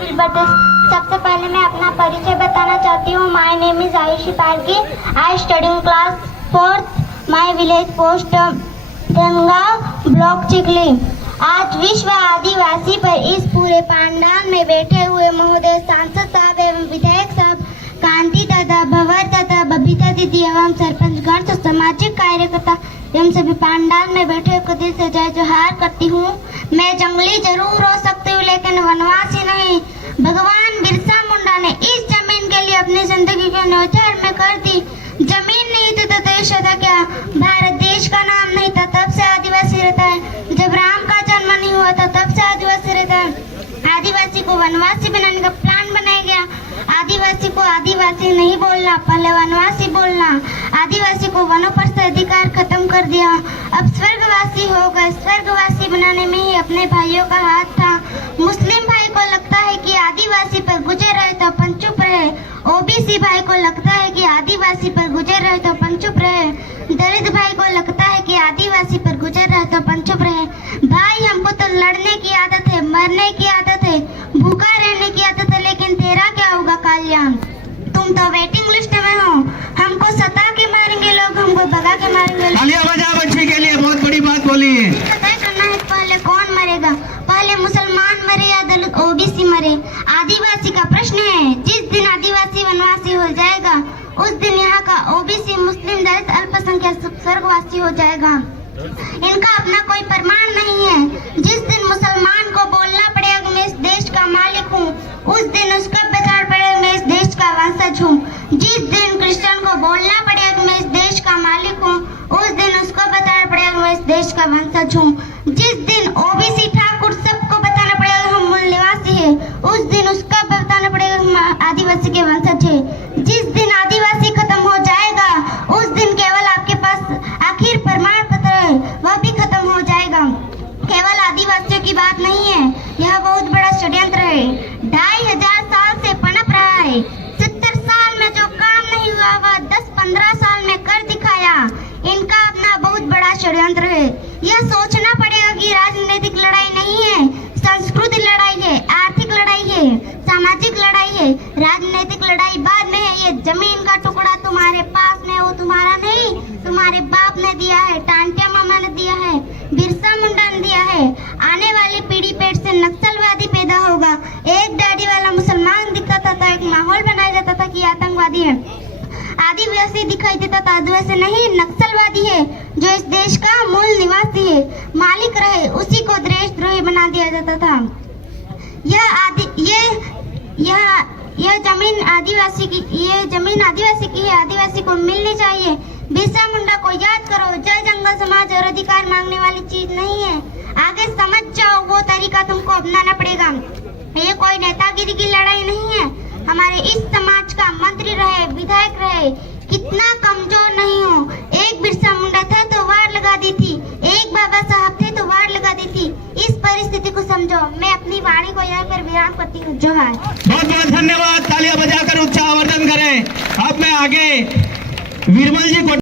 will but सबसे पहले मैं अपना परिचय बताना चाहती हूँ। My name is Ayushi Pargi. I study in class 4th। My village post Ganga block Chikhli. आज विश्व आदिवासी पर इस पूरे पांडाल में बैठे हुए महोदय सांसद साहब एवं विधायक साहब, कांति दादा, भंवर दादा, बबीता दीदी एवं सरपंच गण से सामाजिक कार्यकर्ता एवं सभी पांडाल में बैठे को दिल से जय जोहार करती हूँ। मैं जंगली जरूर हो सकती हूँ लेकिन वनवासी नहीं। भगवान बिरसा मुंडा ने इस जमीन के लिए अपनी जिंदगी के न्यौछावर में कर दी। जमीन नहीं थी तो देश था क्या? भारत देश का नाम नहीं था तब से आदिवासी रहता है। जब राम का जन्म नहीं हुआ था तब से आदिवासी रहता है। आदिवासी को वनवासी बनाने का प्लान बनाया गया। आदिवासी को आदिवासी नहीं बोलना, पहले वनवासी बोलना। आदिवासी को वनों पर से अधिकार खत्म कर दिया। अब स्वर्गवासी हो गए। स्वर्गवासी बनाने में ही अपने भाइयों का हाथ था। मुस्लिम भाई को लगता है कि आदिवासी पर गुजर रहे तो अपन चुप रहे। ओबीसी भाई को लगता है कि आदिवासी पर गुजर रहे तो अपन चुप रहे। दलित भाई को लगता है कि आदिवासी पर गुजर रहे तो अपन चुप रहे। भाई हमको तो लड़ने की आदत है, मरने की आदत है, भूखा रहने की आदत है, लेकिन तेरा क्या होगा कल्याण? तुम तो वेटिंग लिस्ट में हो। हमको सता के मारेंगे लोग, हमको भगा के मारेंगे। तालियां बजाओ बच्चे के लिए, बहुत बड़ी बात बोली है। तय करना है पहले कौन मरेगा, पहले मुसलमान मरे या दलित ओबीसी मरे। आदिवासी का प्रश्न है। जिस दिन आदिवासी वनवासी हो जाएगा उस दिन यहाँ का ओबीसी, मुस्लिम, दलित, अल्पसंख्यक स्वर्गवासी हो जाएगा। इनका अपना कोई प्रमाण नहीं है। जिस दिन मुसलमान को बोलना पड़ेगा मैं इस देश का मालिक हूँ, उस दिन उसका बताना पड़ेगा मैं इस देश का वंशज हूँ। जिस दिन क्रिश्चियन को बोलना पड़ेगा मैं इस देश का मालिक हूँ, उस दिन उसको बताना पड़ेगा मैं इस देश का वंशज हूँ। जिस दिन ओबीसी ठाकुर सबको बताना पड़ेगा हम मूल निवासी है, उस दिन उसका बताना पड़ेगा हम आदिवासी के वंशज है। जिस दिन आदिवासी खत्म हो जाएगा उस दिन केवल आपके पास आखिर प्रमाण पत्र है वह भी खत्म हो जाएगा। केवल आदिवासियों की बात नहीं है, यह बहुत बड़ा षड्यंत्र है। 2500 साल से पनप रहा है। 70 साल में जो काम नहीं हुआ वह 10-15 साल में कर दिखाया। इनका अपना बहुत बड़ा षड्यंत्र है। यह सोचना पड़ेगा कि राजनीतिक लड़ाई नहीं है, सांस्कृतिक लड़ाई है, आर्थिक लड़ाई है, सामाजिक लड़ाई है। राजनीतिक लड़ाई बाद में है। ये जमीन का टुकड़ा तुम्हारे पास में, वो तुम्हारा नहीं, तुम्हारे बाप ने दिया है, टांटिया मामा ने दिया है, बिरसा मुंडा ने दिया है। आने वाली पीढ़ी पेट से नक्सलवादी पैदा होगा। एक दाढ़ी वाला मुसलमान दिखता था तो एक माहौल बनाया जाता था कि आतंकवादी है। आदिवासी दिखाई देता था, आदिवासी नहीं, नक्सलवादी है जो इस देश का मूल निवासी है, मालिक रहे, उसी को देशद्रोही बना दिया जाता था। यह जमीन आदिवासी की है, आदिवासी को मिलनी चाहिए। बिरसा मुंडा को याद करो। जय जंगल समाज और अधिकार मांगने वाली चीज नहीं है। आगे समझ जाओ, वो तरीका तुमको अपनाना पड़ेगा। ये कोई नेतागिरी की लड़ाई नहीं है। हमारे इस समाज का मंत्री रहे, विधायक रहे, कितना कमजोर नहीं हो। एक बिरसा मुंडा था तो वार लगा दी थी, एक बाबा साहब थे तो वार लगा दी थी। इस परिस्थिति को समझो। मैं अपनी वाणी को यहाँ पर विराम करती हूँ। जोहार। बहुत बहुत धन्यवाद। तालियां बजाकर उत्साहवर्धन करें। अब मैं आगे वीरमल जी को